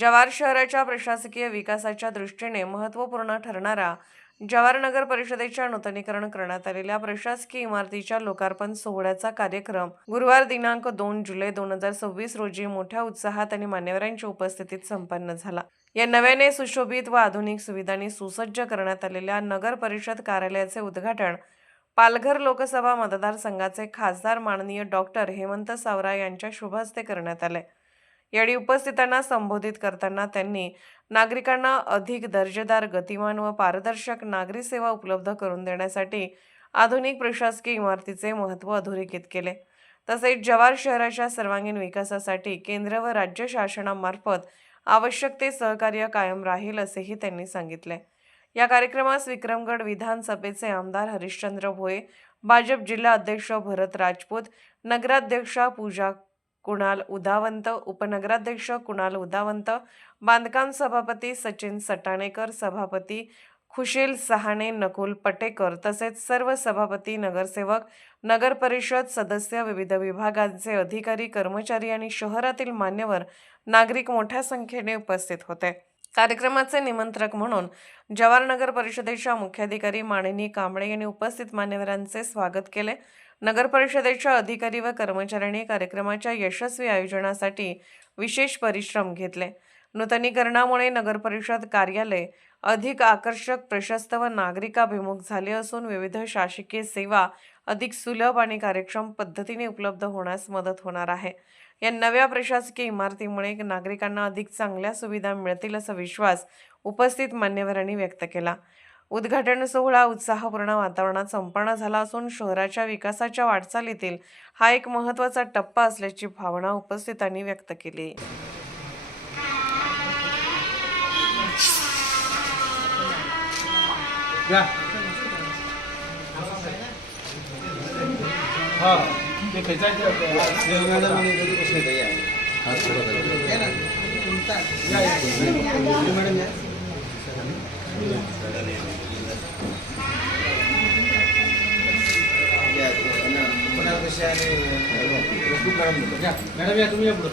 जव्हार शहराच्या प्रशासकीय विकासाच्या दृष्टीने महत्त्वपूर्ण ठरणारा जव्हार नगर परिषदेच्या नूतनीकरण करण्यात आलेल्या प्रशासकीय इमारतीच्या लोकार्पण सोहळ्याचा कार्यक्रम गुरुवार दिनांक 2 जुलै 2026 रोजी मोठ्या उत्साहात आणि मान्यवरांच्या उपस्थितीत संपन्न झाला। या नव्याने सुशोभित व आधुनिक सुविधांनी सुसज्ज करण्यात आलेल्या नगर परिषद कार्यालयाचे उद्घाटन पालघर लोकसभा मतदारसंघाचे खासदार माननीय डॉक्टर हेमंत सावरा यांच्या शुभ हस्ते करण्यात आले। यावेळी उपस्थितांना संबोधित करताना त्यांनी नागरिकांना अधिक दर्जेदार, गतिमान व पारदर्शक नागरी सेवा उपलब्ध करून देण्यासाठी आधुनिक प्रशासकीय इमारतीचे महत्त्व अधोरेखित केले। तसेच जव्हार शहराच्या सर्वांगीण विकासासाठी केंद्र व राज्य शासनामार्फत आवश्यक ते सहकार्य कायम राहील असेही त्यांनी सांगितले। या कार्यक्रमास विक्रमगड विधानसभेचे आमदार हरिश्चंद्र भोये, भाजप जिल्हा अध्यक्ष भरत राजपूत, नगराध्यक्षा पूजा कुणाल उदावंत, उपनगराध्यक्ष कुणाल उदावंत, बांधकाम सभापती सचिन सटाणेकर, सभापती खुशील सहाणे, नकुल पटेकर तसेच सर्व सभापती, नगरसेवक, नगर परिषद सदस्य, विविध विभागांचे अधिकारी, कर्मचारी आणि शहरातील मान्यवर नागरिक मोठ्या संख्येने उपस्थित होते। कार्यक्रमाचे निमंत्रक म्हणून जव्हार नगर परिषदेच्या मुख्याधिकारी मानिनी कांबळे यांनी उपस्थित मान्यवरांचे स्वागत केले। नगर परिषदेच्या अधिकारी व कर्मचाऱ्यांनी कार्यक्रमाच्या यशस्वी आयोजनासाठी विशेष परिश्रम घेतले। नूतनीकरणामुळे नगर परिषद कार्यालय अधिक आकर्षक, प्रशस्त व नागरिकाभिमुख झाले असून विविध शासकीय सेवा अधिक सुलभ आणि कार्यक्षम पद्धतीने उपलब्ध होण्यास मदत होणार आहे। या नव्या प्रशासकीय इमारतीमुळे नागरिकांना अधिक चांगल्या सुविधा मिळतील असा विश्वास उपस्थित मान्यवरांनी व्यक्त केला। उद्घाटन सोहळा उत्साहपूर्ण वातावरणात संपन्न झाला असून शहराच्या विकासाच्या वाटचालीतील हा एक महत्त्वाचा टप्पा असल्याची भावना उपस्थितांनी व्यक्त केली। मॅडम या तुम्ही या पुढे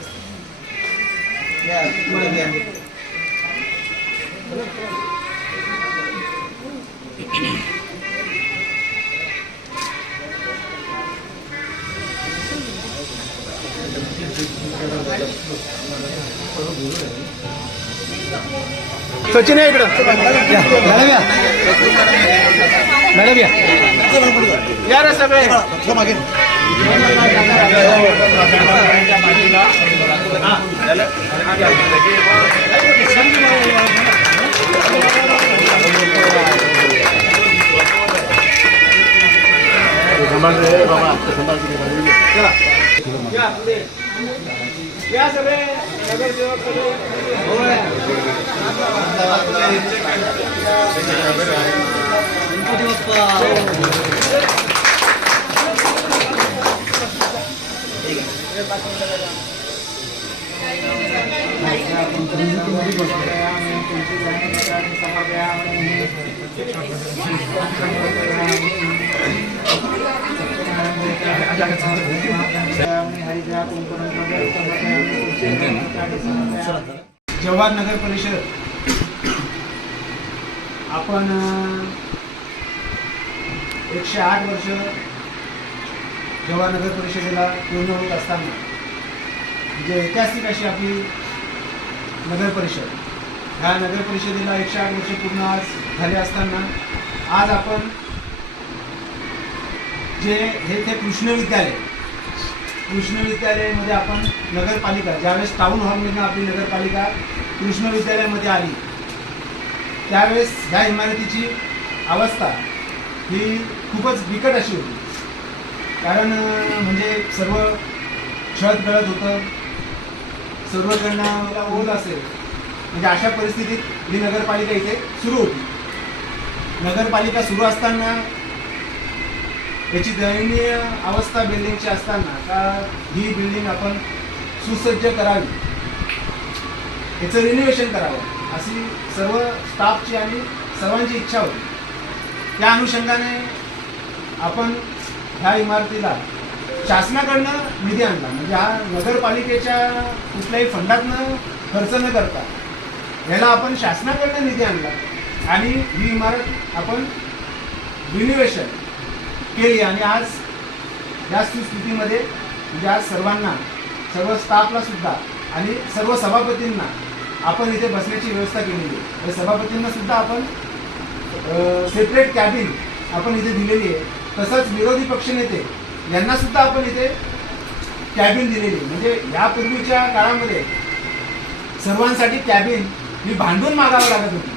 सचिन आहे इकडं मॅडम या रे सगळे या सगळे नगरसेवक जव्हार नगर परिषद आपण 108 वर्ष जव्हार नगर परिषदेला पूर्ण होत असताना म्हणजे ऐतिहासिक अशी आपली नगर परिषद, ह्या नगर परिषदेला 108 वर्ष पूर्ण आज झाले असताना आज आपण जे हे ते कृष्ण विद्यालयामध्ये आपण नगरपालिका ज्यावेळेस टाउन हॉलमधून आपली नगरपालिका कृष्ण विद्यालयामध्ये आली त्यावेळेस ह्या इमारतीची अवस्था ही खूपच बिकट अशी होती। कारण म्हणजे सर्व छत गळत होतं, सर्वकडनं ओल असेल, म्हणजे अशा परिस्थितीत ही नगरपालिका इथे सुरू होती। नगरपालिका सुरू असताना याची दयनीय अवस्था बिल्डिंगची असताना का ही बिल्डिंग आपण सुसज्ज करावी, याचं रिनोव्हेशन करावं अशी सर्व स्टाफची आणि सर्वांची इच्छा होती। त्या अनुषंगाने आपण ह्या इमारतीला शासनाकडनं निधी आणला, म्हणजे हा नगरपालिकेच्या कुठल्याही फंडातनं खर्च न करता याला आपण शासनाकडनं निधी आणला आणि ही इमारत आपण रिन्युवेशन केली आणि आज या सुस्थितीमध्ये म्हणजे आज सर्वांना, सर्व स्टाफला सुद्धा आणि सर्व सभापतींना आपण इथे बसण्याची व्यवस्था केलेली आहे. सभापतींना सुद्धा आपण सेपरेट कॅबिन आपण इथे दिलेली आहे. तसंच विरोधी पक्षनेते यांना सुद्धा आपण इथे कॅबिन दिलेली आहे. म्हणजे यापूर्वीच्या काळामध्ये सर्वांसाठी कॅबिन ही भांडून मागावं लागत होती,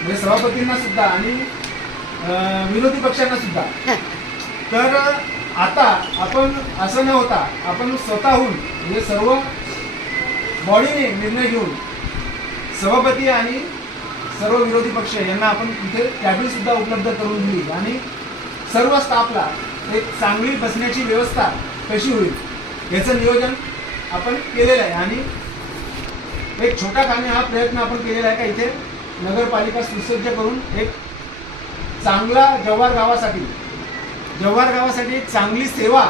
म्हणजे सभापतींना सुद्धा आणि विरोधी पक्षांना सुद्धा. तर आता आपण असं न होता आपण स्वतःहून म्हणजे सर्व बॉडीने निर्णय घेऊन सभापती आणि सर्व विरोधी पक्ष यांना आपण इथे कॅबिन सुद्धा उपलब्ध करून दिली आणि सर्व स्टाफला एक चांगली बसण्याची व्यवस्था कशी होईल याचं नियोजन आपण केलेलं आहे. आणि एक छोटा खाणे हा प्रयत्न आपण केलेला आहे का इथे नगरपालिका सुसज्ज करून एक चांगला जव्हार गावासाठी एक चांगली सेवा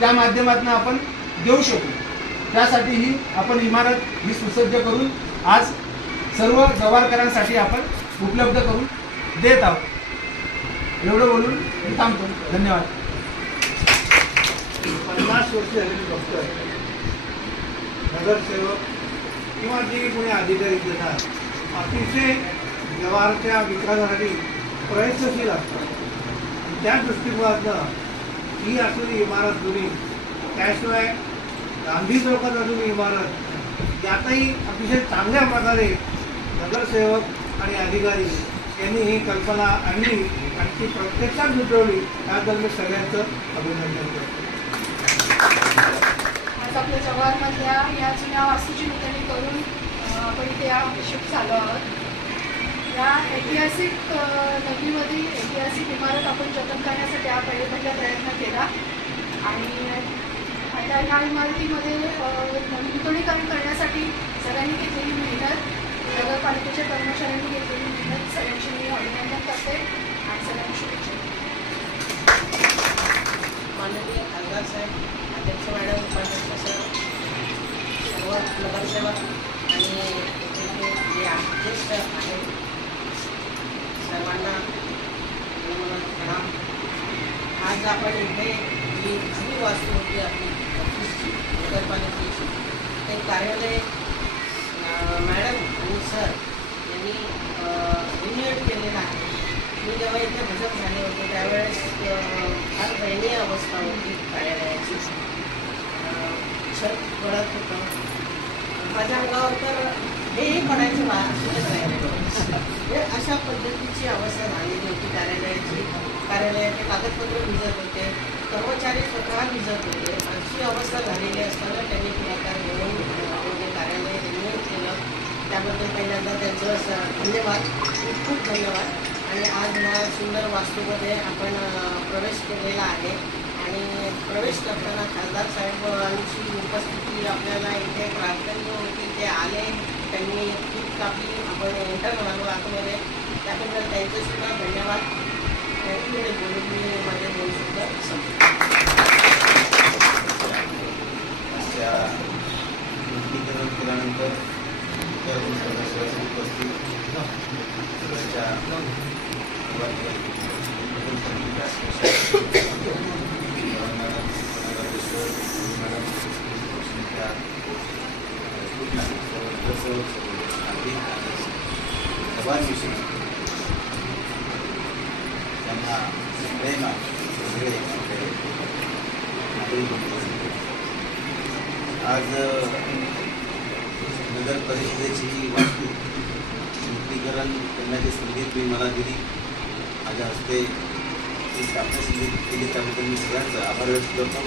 त्या माध्यमातून आपण देऊ शकू. त्यासाठी ही आपण इमारत ही सुसज्ज करून आज सर्व जव्हारकरांसाठी आपण उपलब्ध करून देत आहोत. एवढं बोलून मी थांबतो. धन्यवाद. 50 वर्ष झालेले डॉक्टर, नगरसेवक किंवा जे कोणी अधिकारी देतात अतिशय जव्हारच्या विकासासाठी प्रयत्नशील असतात. त्या दृष्टिकोनातनं ही असलेली इमारत जुनी, त्याशिवाय गांधी चौकात असलेली इमारत यातही अतिशय चांगल्या प्रकारे नगरसेवक आणि अधिकारी यांनी ही कल्पना आणली आणि ती प्रत्यक्षात उतरवली. त्याबद्दल मी सगळ्यांचं अभिनंदन करतो. आज आपल्या जव्हारमधल्या या जुन्या वास्तूची नूतनी करून आपण इथे या शिफ्ट झालो आहोत. या ऐतिहासिक नगरीमधील ऐतिहासिक इमारत आपण जतन करण्यासाठी हा पहिला प्रयत्न केला आणि आता ह्या इमारतीमध्ये नूतनीकरण करण्यासाठी सगळ्यांनी घेतलेली मेहनत, नगरपालिकेच्या कर्मचाऱ्यांनी घेतलेली मेहनत सगळ्यांची मी अभिनंदन करते आणि सगळ्यांची शुभेच्छा. माननीय खासदार साहेब, अध्यक्ष मॅडम, उपाध्यक्ष सर, सर्व नगरसेवक आणि जे ज्येष्ठ आहेत सर्वांना प्रणाम. आज आपण इथे जी जुनी वास्तू होती आपली ऑफिसची नगरपालिकेची ते कार्यालय मॅडम आणि सर यांनी रिन्युएट केलेलं आहे. मी जेव्हा इथे हजर झाले होते त्यावेळेस फार दयनीय अवस्था होती कार्यालयाची. छत पडत होतं. माझ्या अंगावर तर हेही पडायचं शिकत राहिलं. म्हणजे अशा पद्धतीची अवस्था झालेली होती कार्यालयाची. कार्यालयाचे कागदपत्र भिजत होते, कर्मचारी स्वतः भिजत होते. अशी अवस्था झालेली असताना त्यांनी पुढाकार घेऊन म्हणजे कार्यालय रिन्यू केलं. त्याबद्दल पहिल्यांदा त्यांचं धन्यवाद, खूप खूप धन्यवाद. आणि आज ह्या सुंदर वास्तूमध्ये आपण प्रवेश केलेला आहे आणि प्रवेश करताना खासदार साहेबांची उपस्थिती आपल्याला इथे प्रार्थनीय होती. ते आले, त्यांनी केक कापली, आपण एंटर झालो आतमध्ये. त्याबद्दल त्यांचेसुद्धा धन्यवाद. पुढे बोलून मी माझे 2 शब्द संपतो. अशा नूतनीकरण केल्यानंतर उपस्थित त्यांना प्रेम आहे. आज नगर परिषदेची वास्तू नूतनीकरण करण्याची संधी तुम्ही मला दिली. माझ्या हस्ते ही स्थापना संधी केली त्याबद्दल मी सगळ्यांचा आभार व्यक्त करतो.